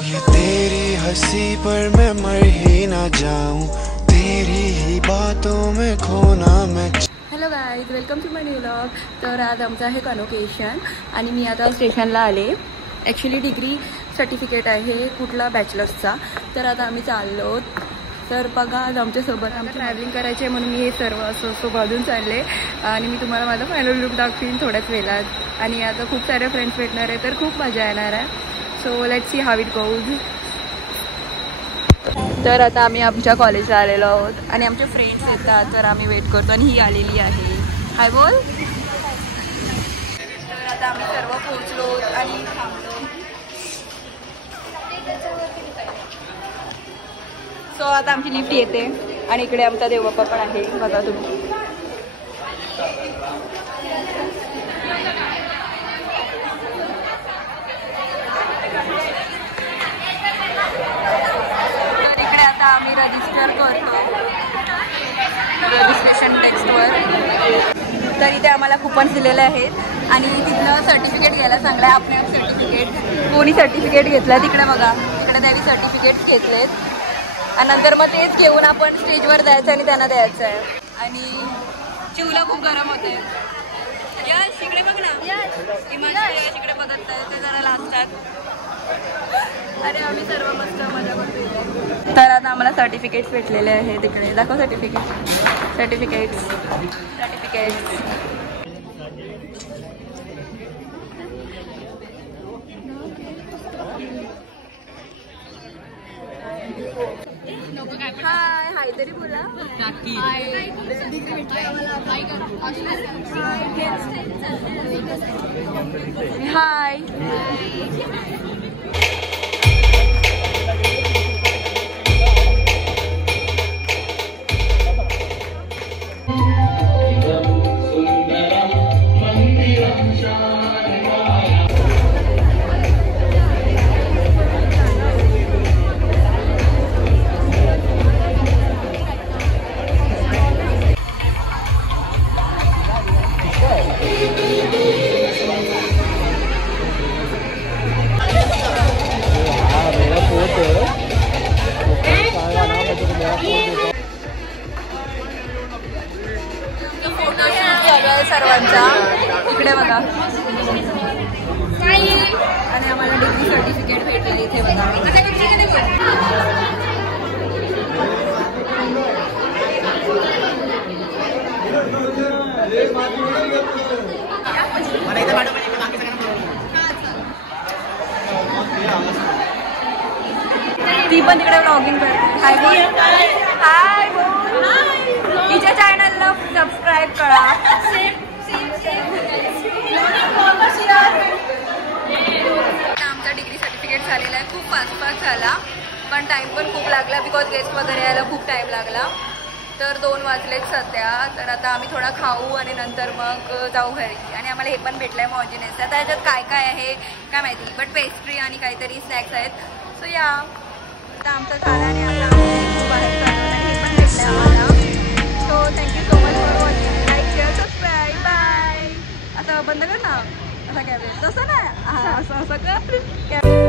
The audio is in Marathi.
ये तेरी हंसी पर मैं मर ही ना जाऊं, तेरी ही बातों में खोना मैं। Hello guys, welcome to my new vlog. तर आज आमचं आहे कन्व्होकेशन आणि मी आता स्टेशनला आले. ॲक्च्युली डिग्री सर्टिफिकेट आहे कुठला बॅचलर्सचा. तर आता आम्ही चाललो. तर बघा आज आमच्यासोबत आमचं ट्रॅव्हलिंग करायचे म्हणून मी हे सर्व असं बाजून चालले आणि मी तुम्हाला माझा फायनल लुक दाखवीन थोड्याच वेळात. आणि आता खूप सारे फ्रेंड्स भेटणार आहे तर खूप मजा येणार आहे. So let's see how it goes. तर आता आम्ही आमच्या कॉलेजला आलेलो आहोत आणि आमचे फ्रेंड्स येतात तर आम्ही वेट करतो आणि ही आलेली आहे. हाय बोल. तर आता आम्ही सर्व पोहोचलो आणि थांबलो. सो आता आमची लिफ्ट येते आणि इकडे आमचा देवबाप्पा पण आहे बघा तुम्ही. आम्ही रजिस्टर करतो रजिस्ट्रेशन टेक्स्टवर. तर इथे आम्हाला कुपन्स दिलेले आहेत आणि तिथलं सर्टिफिकेट घ्यायला सांगलं आहे. आपल्या सर्टिफिकेट कोणी सर्टिफिकेट घेतलं तिकडे बघा, तिकडे त्यांनी सर्टिफिकेट्स घेतलेत आणि नंतर मग तेच घेऊन आपण स्टेजवर जायचं आणि त्यांना द्यायचं आहे. आणि चिवला खूप गरम होते. यश इकडे बघ ना, यश इकडे बघत नाही ते जरा लाजतात. अरे आम्ही सर्व मस्त मजा करतो. तर आता आम्हाला सर्टिफिकेट्स भेटलेले आहे. तिकडे दाखव सर्टिफिकेट्स. हाय हाय तरी बोला. हाय सर्वांचा इकडे बघा. आणि आम्हाला डिग्री सर्टिफिकेट भेटलं इथे बघा. ती पण तिकडे ब्लॉगिंग करते. हाय बोल. हाय बोल. तिच्या चॅनलला सबस्क्राईब करा. आमचा डिग्री सर्टिफिकेट झालेला आहे. खूप फास्ट झाला पण टाईम पण खूप लागला बिकॉज गेस्ट वगैरे यायला खूप टाईम लागला. तर 2 वाजलेत सध्या. तर आता आम्ही थोडा खाऊ आणि नंतर मग जाऊ घरी. आणि आम्हाला हे पण भेटलं आहे मॉर्जिनेस. आता याच्यात काय काय आहे काय माहिती बट पेस्ट्री आणि काहीतरी स्नॅक्स आहेत. सो या आता आमचं झालं आणि आता बाहेर चाललं आणि हे पण भेटलं आहे आम्हाला. So thank you so much for watching. Like share subscribe. Bye. असं बंद कर ना. असं काय तसं नाही असं कर.